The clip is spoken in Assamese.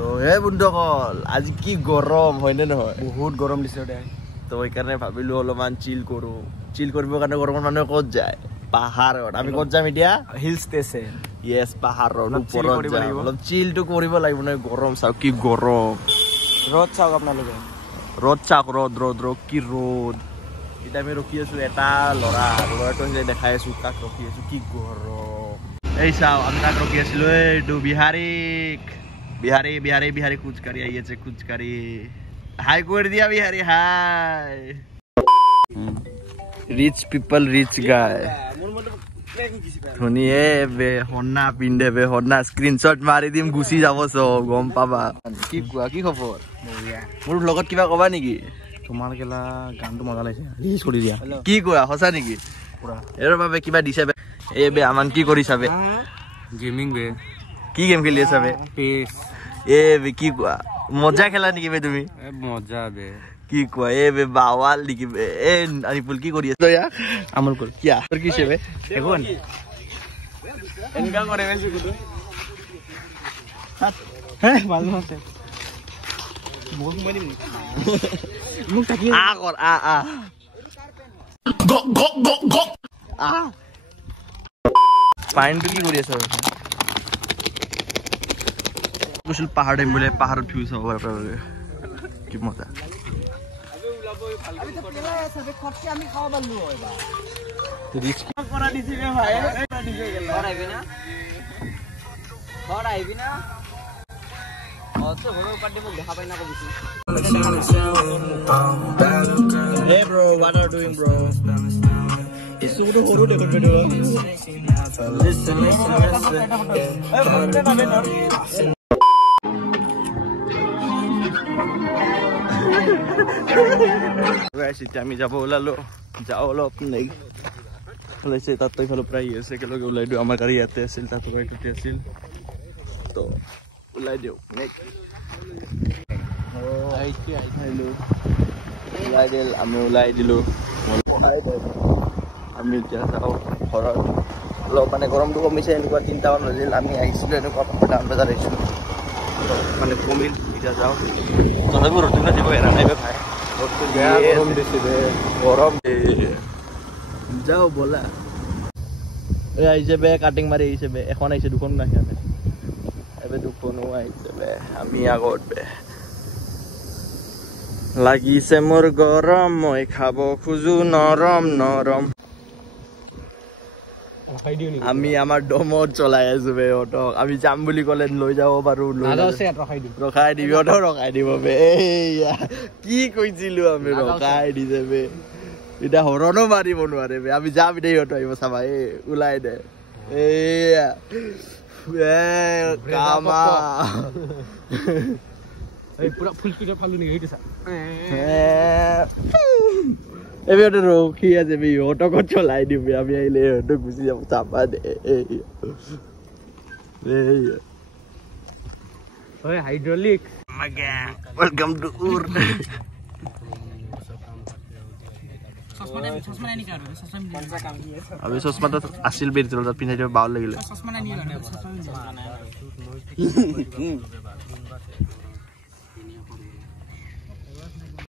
তো হে বন্ধুসকল আজি কি গৰম হয়নে নহয় বহুত গৰম দিছে দে তো সেইকাৰণে ভাবিলো অলপমান চিল কৰো চিল কৰিবৰ কাৰণে গৰমৰ মানুহে ক'ত যায় পাহাৰত আমি ক'ত যাম এতিয়া হিল ষ্টেচন ইয়েছ পাহাৰৰ ওপৰত যাম অলপ চিলটো কৰিব লাগিব নহয় গৰম চাওক কি গৰম ৰ'দ চাওক আপোনালোকে ৰ'দ চাওক ৰ'দ কি ৰ'দ এতিয়া আমি ৰখি আছো এটা ল'ৰাটো দেখাই আছো কাক ৰখি আছো কি গৰম এই চাওক আমি কাক ৰখি আছিলো এইটো বিহাৰী খোজকাঢ়ি আহি আছে খোজকাঢ়ি হাই কৰি দিয়া বিহাৰী হাই ৰিচ পিপল ৰিচ গাই ধুনীয়ে বে হন্না পিন্ধে বে হন্না স্ক্ৰীনশ্বট মাৰি দিম গুচি যাব চব গম পাবা কি কোৱা কি খবৰ মোৰ লগত কিবা কবা নেকি তোমাৰ কেলা গানটো মজা লাগিছে ৰিলিজ কৰি দিয়া কি কোৱা সঁচা নেকি পুৰা এৰ বাবে কিবা দিছে বে এ বে আমান কি কৰিছা বে গেমিং বে কি গেম খেলি আছা বে পেস এ বে কি কোৱা মজা খেলা নেকি বে তুমি মজা বে কি কোৱা এ বে বাৱাল নেকি বে এ আনিপুল কি কৰি আছ ইয়া আমল কৰ কিয়া তোৰ কিছে বে এখন এনেকা কৰে বেছি কুটো হে ভাল আছে মোক মানি মোক তাকি আ কৰ আ পাইনটো কি কৰি আছ কুশল পাহাড় টাইম বলে পাহাড়ত ভিউ চাব পাৰে কি মজা আমি তো পেলা সবে খটকে আমি খাওয়া বালু হয়বা রিস্ক করা দিছি রে ভাই করা দিছে গেল ঘর আইবি না অত ঘর উপর দিয়ে দেখা পাই না কবিছি Hey bro, what are you doing bro? Isu to horu dekho video. Listen. Guys, আমি যাব ওলালো যাও অলপ নেই ওলাইছে তাত তো ইফালৰ পৰা আছে একেলগে ওলাই দিওঁ আমাৰ গাড়ী ইয়াতে আছিল তাত গাড়ীটোতে আছিল তো ওলাই দিওঁ আমি ওলাই দিলো আমি এতিয়া যাওঁ ঘৰত অলপ মানে গৰমটো কমিছে এনেকুৱা 3টামান বাজিল আমি আহিছিলোঁ এনেকুৱা 5টামান বজাত আহিছিলোঁ মানে কমিল এতিয়া যাওঁ তথাপিও ৰ'দটো দিব এৰা নাই ভাই গৰম যাও বলা এই আহিছে বে কাটিং মাৰি আহিছে বে এখন আহিছে দুখন নাহে এবে দুখনো আহিছে বে আমি আগত বে লাগিছে মোৰ গৰম মই খাব খোজো নৰম আমি আমাৰ দমত চলাই আছো বে অটক আমি যাম বুলি ক'লে লৈ যাব পাৰো ৰখাই দিব বে কি কৈছিলো আমি ৰখাই দিছে বে এতিয়া হৰণো মাৰিব নোৱাৰে বে আমি যাম এতিয়া সিহঁত আহিব চাবা এই ওলাই দে এয়া কামা পুৰা ফুল স্পিডত ফালু নি এইটো চা এবারে রোকি আছে বে ইহঁতক চলাই দিবি আমি আইলে ইহঁতক গুচি যাব চাপা দে ওই হাইড্রোলিক মাগা ওয়েলকাম টু উর আমি চশমাটা আছিল বের তোর পিনে যাব ভালো লাগিলে